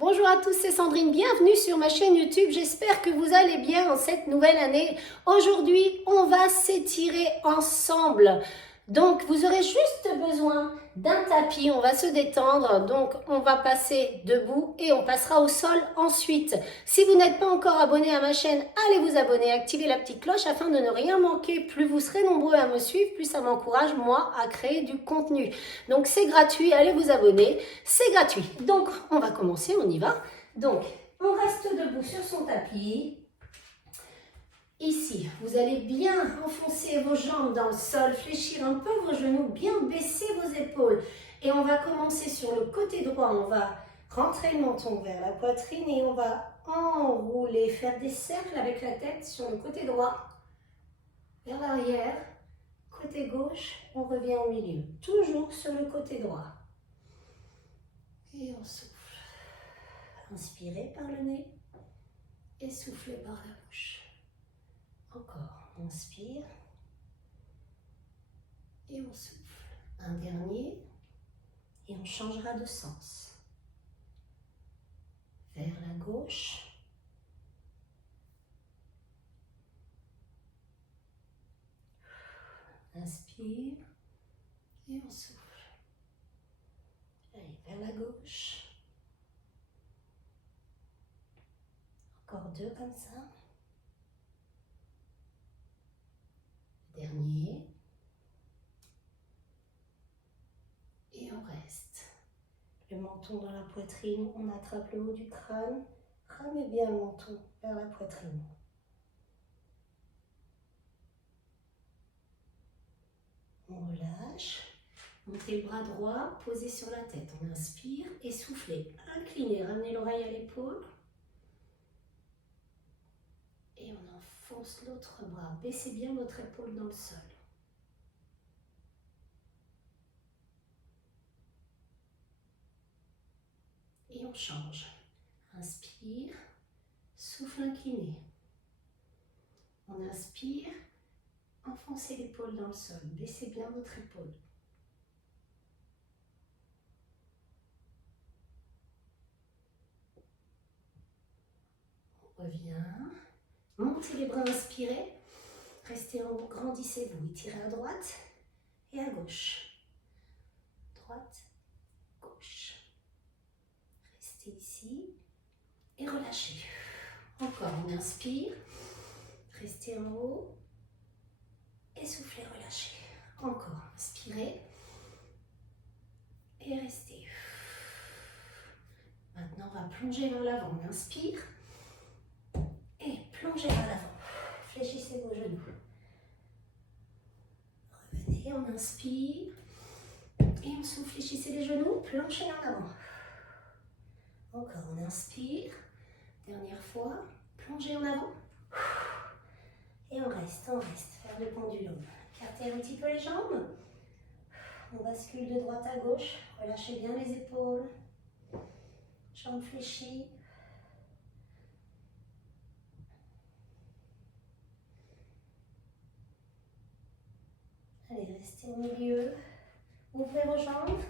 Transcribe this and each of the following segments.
Bonjour à tous, c'est Sandrine, bienvenue sur ma chaîne YouTube, j'espère que vous allez bien en cette nouvelle année. Aujourd'hui, on va s'étirer ensemble, donc vous aurez juste besoin d'un tapis, on va se détendre, donc on va passer debout et on passera au sol ensuite. Si vous n'êtes pas encore abonné à ma chaîne, allez vous abonner, activez la petite cloche afin de ne rien manquer. Plus vous serez nombreux à me suivre, plus ça m'encourage moi à créer du contenu. Donc c'est gratuit, allez vous abonner, c'est gratuit. Donc on va commencer, on y va. Donc on reste debout sur son tapis. Ici, vous allez bien enfoncer vos jambes dans le sol, fléchir un peu vos genoux, bien baisser vos épaules. Et on va commencer sur le côté droit, on va rentrer le menton vers la poitrine et on va enrouler, faire des cercles avec la tête sur le côté droit, vers l'arrière. Côté gauche, on revient au milieu, toujours sur le côté droit. Et on souffle. Inspirez par le nez et soufflez par la bouche. Encore, on inspire et on souffle. Un dernier et on changera de sens. Vers la gauche. Inspire et on souffle. Allez, vers la gauche. Encore deux comme ça. Dernier. Et on reste. Le menton dans la poitrine, on attrape le haut du crâne. Ramez bien le menton vers la poitrine. On relâche. Montez le bras droit, posez sur la tête. On inspire et soufflez. Inclinez, ramenez l'oreille à l'épaule. Et on enfonce l'autre bras. Baissez bien votre épaule dans le sol. Et on change. Inspire, souffle incliné. On inspire, enfoncez l'épaule dans le sol. Baissez bien votre épaule. On revient. Montez les bras inspirés. Restez en haut, grandissez-vous. Étirez à droite et à gauche. Droite, gauche. Restez ici et relâchez. Encore, on inspire. Restez en haut et soufflez, relâchez. Encore, inspirez et restez. Maintenant, on va plonger vers l'avant. On inspire et plongez vers l'avant. Fléchissez vos genoux. Revenez, on inspire et on souffle. Fléchissez les genoux, plongez en avant. Encore, on inspire. Dernière fois, plongez en avant. Et on reste, vers le pendulum. Écartez un petit peu les jambes. On bascule de droite à gauche. Relâchez bien les épaules. Jambes fléchies. Allez, restez au milieu. Ouvrez vos jambes.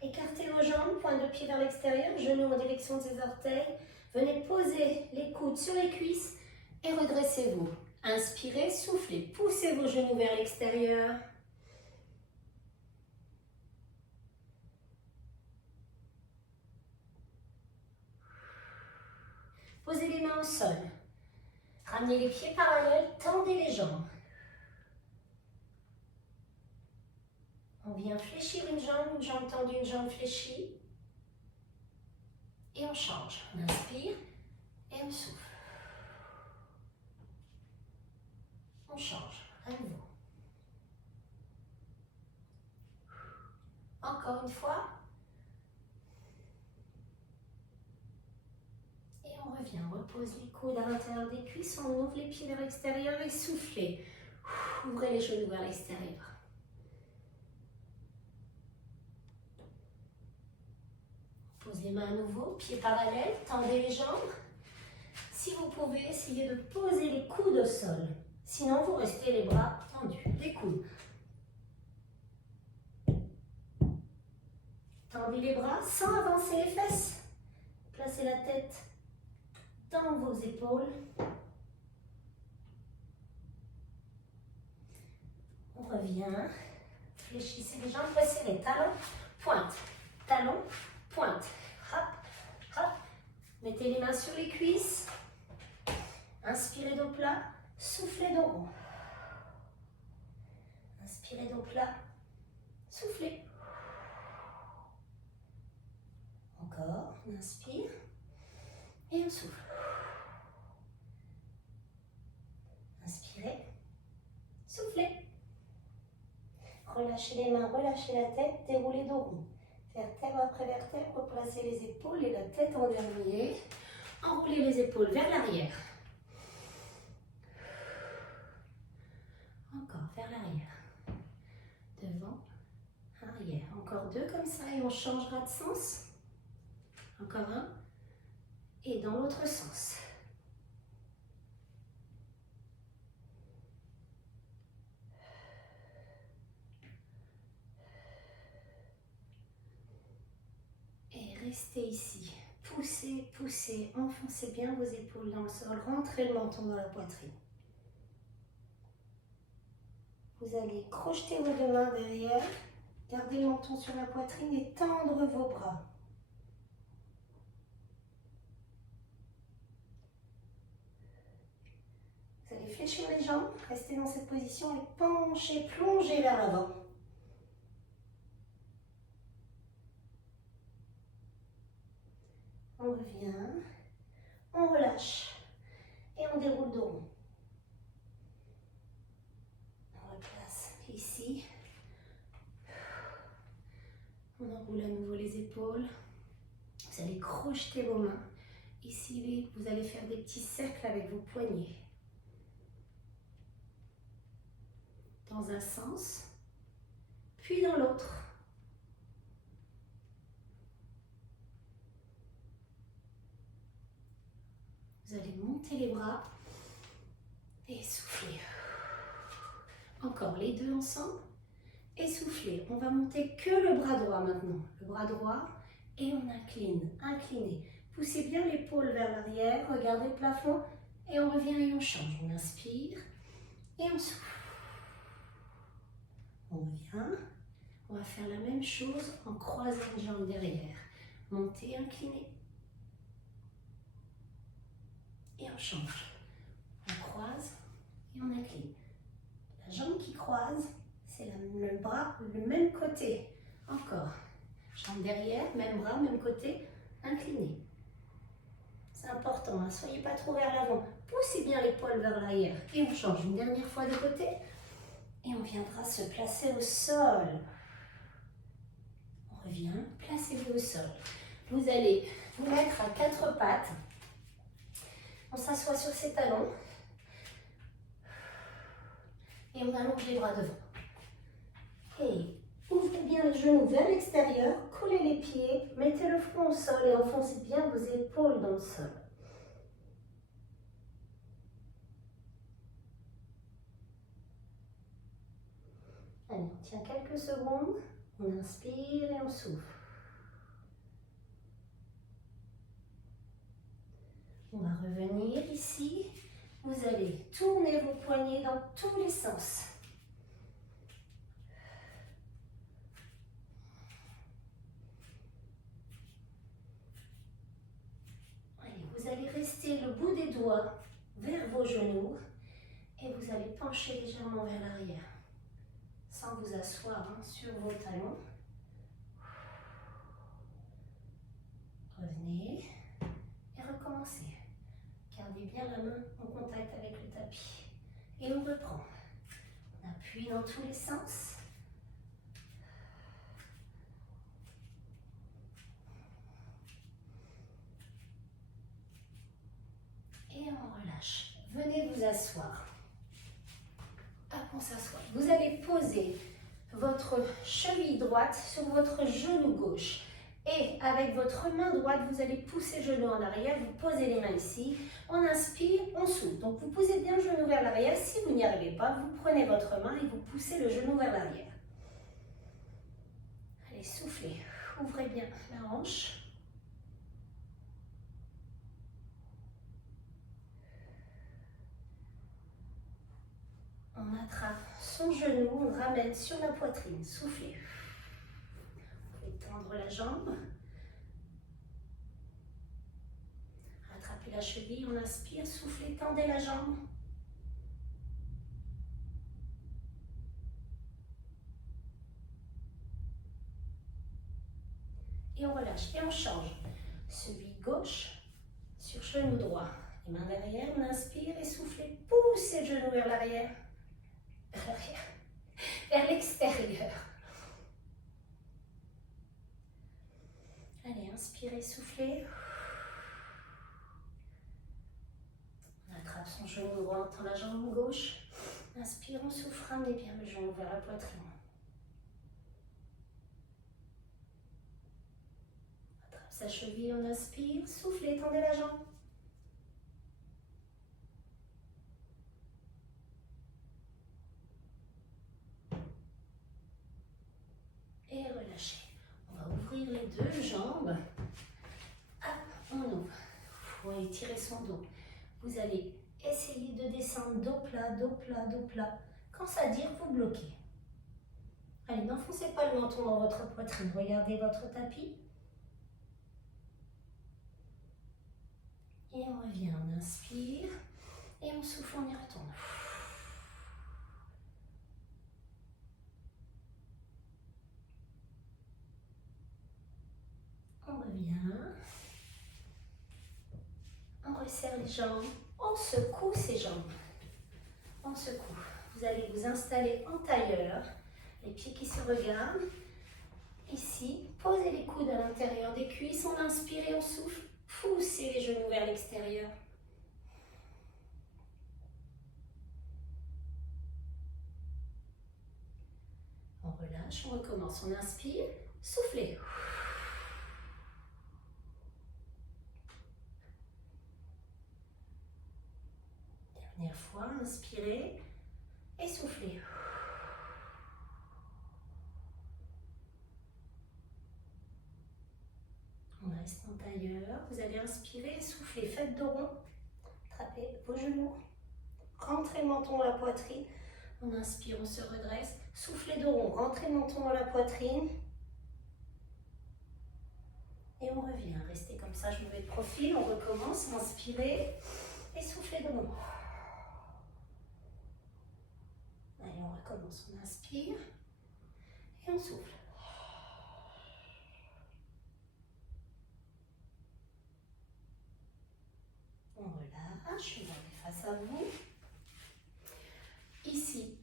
Écartez vos jambes, pointe de pied vers l'extérieur, genoux en direction des orteils. Venez poser les coudes sur les cuisses et redressez-vous. Inspirez, soufflez, poussez vos genoux vers l'extérieur. Posez les mains au sol. Ramenez les pieds parallèles, tendez les jambes. On vient fléchir une jambe tendue, une jambe fléchie. Et on change. On inspire et on souffle. On change, à nouveau. Encore une fois. Et on revient, on repose les coudes à l'intérieur des cuisses, on ouvre les pieds vers l'extérieur et soufflez. Ouvrez les genoux vers l'extérieur. Pose les mains à nouveau, pieds parallèles, tendez les jambes. Si vous pouvez, essayez de poser les coudes au sol. Sinon, vous restez les bras tendus, les coudes. Tendez les bras sans avancer les fesses. Placez la dans vos épaules. On revient. Fléchissez les jambes, pressez les talons, pointe, talon, pointe. Hop, hop. Mettez les mains sur les cuisses. Inspirez dos plat, soufflez dos rond. Inspirez dos plat, soufflez. Encore, on inspire et on souffle. Inspirez, soufflez. Relâchez les mains, relâchez la tête, déroulez dos rond. Vertèbre après vertèbre, placez les épaules et la tête en dernier. Enroulez les épaules vers l'arrière. Encore vers l'arrière. Devant, arrière. Encore deux comme ça et on changera de sens. Encore un. Et dans l'autre sens. Et restez ici. Poussez, poussez, enfoncez bien vos épaules dans le sol. Rentrez le menton dans la poitrine. Vous allez crocheter vos deux mains derrière. Gardez le menton sur la poitrine et tendre vos bras. Vous allez fléchir les jambes, restez dans cette position et penchez, plongez vers l'avant. On revient, on relâche et on déroule dos rond. On replace ici. On enroule à nouveau les épaules. Vous allez crocheter vos mains. Ici, vous allez faire des petits cercles avec vos poignets. Dans un sens, puis dans l'autre. Vous allez monter les bras et souffler. Encore les deux ensemble et souffler. On va monter que le bras droit maintenant. Le bras droit et on incline, inclinez. Poussez bien l'épaule vers l'arrière, regardez le plafond et on revient et on change. On inspire et on souffle. On revient. On va faire la même chose en croisant les jambes derrière. Montez, inclinez. Et on change. On croise et on incline. La jambe qui croise, c'est le bras, le même côté. Encore. Jambe derrière, même bras, même côté, incliné. C'est important, ne soyez pas trop vers l'avant. Poussez bien l'épaule vers l'arrière. Et on change une dernière fois de côté. Et on viendra se placer au sol. On revient, placez-vous au sol. Vous allez vous mettre à quatre pattes. On s'assoit sur ses talons. Et on allonge les bras devant. Et ouvrez bien les genoux vers l'extérieur, collez les pieds, mettez le front au sol et enfoncez bien vos épaules dans le sol. Allez, on tient quelques secondes, on inspire et on souffle. On va revenir ici. Vous allez tourner vos poignets dans tous les sens. Allez, vous allez rester le bout des doigts vers vos genoux et vous allez pencher légèrement vers l'arrière sans vous asseoir sur vos talons. Revenez et recommencez. Gardez bien la main en contact avec le tapis. Et on reprend. On appuie dans tous les sens. Et on relâche. Venez vous asseoir. Hop, on s'assoit. Vous allez poser votre cheville droite sur votre genou gauche. Et avec votre main droite, vous allez pousser le genou en arrière, vous posez les mains ici, on inspire, on souffle. Donc vous posez bien le genou vers l'arrière, si vous n'y arrivez pas, vous prenez votre main et vous poussez le genou vers l'arrière. Allez, soufflez, ouvrez bien la hanche. On attrape son genou, on le ramène sur la poitrine. Soufflez. Vous pouvez tendre la jambe. Attrapez la cheville, on inspire, soufflez, tendez la jambe. Et on relâche, et on change. Cheville gauche sur genou droit. Les mains derrière, on inspire et soufflez, poussez le genou vers l'arrière. Vers l'arrière. Vers l'extérieur. Allez, inspirez, soufflez. On attrape son genou droit, on tend la jambe gauche. Inspire, on souffle, ramenez bien le genou vers la poitrine. Attrape sa cheville, on inspire, soufflez, tendez la jambe. Et relâchez. On va ouvrir les deux jambes. Hop, on ouvre. Il faut étirer son dos. Vous allez essayer de descendre dos plat, dos plat, dos plat. Quand ça dire, vous bloquez. Allez, n'enfoncez pas le menton dans votre poitrine. Regardez votre tapis. Et on revient, on inspire. Et on souffle, on y retourne. On revient. On resserre les jambes. On secoue ses jambes. On secoue. Vous allez vous installer en tailleur. Les pieds qui se regardent. Ici, posez les coudes à l'intérieur des cuisses. On inspire et on souffle. Poussez les genoux vers l'extérieur. On relâche, on recommence. On inspire, soufflez. Dernière fois, inspirez et soufflez. On reste en tailleur. Vous allez inspirer et souffler. Faites dos rond. Attrapez vos genoux. Rentrez le menton dans la poitrine. On inspire, on se redresse. Soufflez dos rond. Rentrez le menton dans la poitrine. Et on revient. Restez comme ça, je me mets de profil. On recommence. Inspirez et soufflez dos rond. Allez, on recommence. On inspire et on souffle. On relâche, on va face à vous. Ici,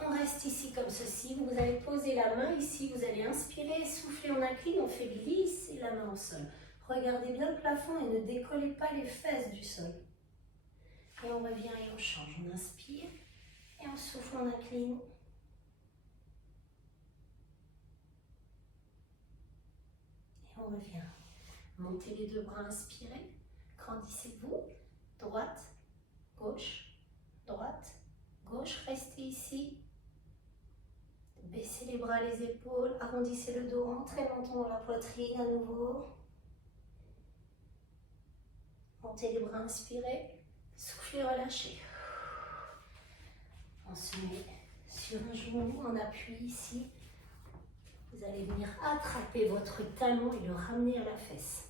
on reste ici comme ceci. Vous allez poser la main ici. Vous allez inspirer, souffler, on incline. On fait glisser la main au sol. Regardez bien le plafond et ne décollez pas les fesses du sol. Et on revient et on change. On inspire et on souffle, on incline. Et on revient. Montez les deux bras, inspirez. Grandissez-vous. Droite, gauche, droite, gauche. Restez ici. Baissez les bras, les épaules. Arrondissez le dos. Rentrez le menton dans la poitrine à nouveau. Montez les bras, inspirez. Soufflez, relâchez. On se met sur un genou en appui ici. Vous allez venir attraper votre talon et le ramener à la fesse.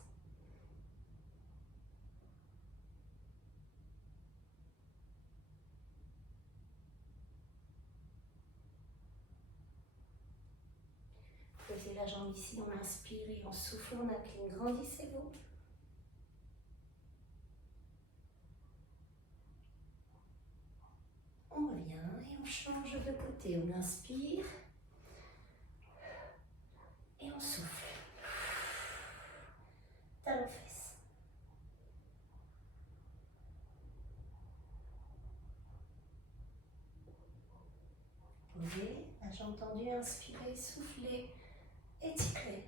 Posez la jambe ici, on inspire et on souffle, on incline. Grandissez-vous. On revient et on change de côté. On inspire et on souffle. Talon fesse. Posez la jambe tendue, inspirez, soufflez, étirez.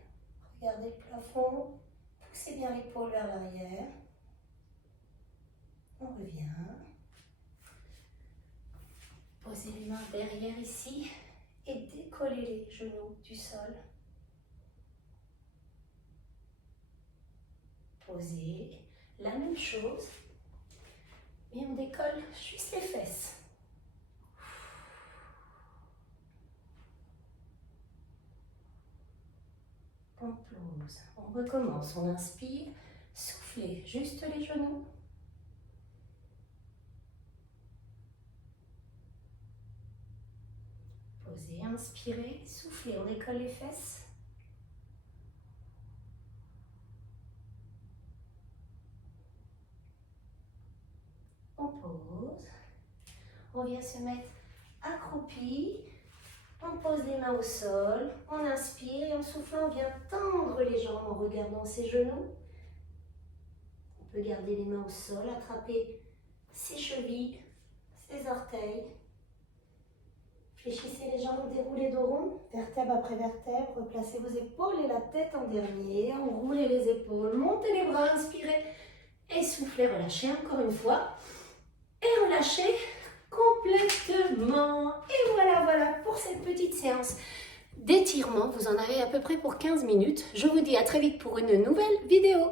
Regardez le plafond. Poussez bien l'épaule vers l'arrière. On revient. Posez les mains derrière ici et décollez les genoux du sol. Posez la même chose, mais on décolle juste les fesses. on pose, on recommence, on inspire, soufflez juste les genoux. Posez, inspirez, soufflez, on décolle les fesses. On pose, on vient se mettre accroupi, on pose les mains au sol, on inspire et en soufflant on vient tendre les jambes en regardant ses genoux. On peut garder les mains au sol, attraper ses chevilles, ses orteils. Fléchissez les jambes, déroulez dos rond, vertèbre après vertèbre, replacez vos épaules et la tête en dernier, enroulez les épaules, montez les bras, inspirez et soufflez, relâchez encore une fois. Et relâchez complètement. Et voilà pour cette petite séance d'étirement. Vous en avez à peu près pour 15 minutes. Je vous dis à très vite pour une nouvelle vidéo.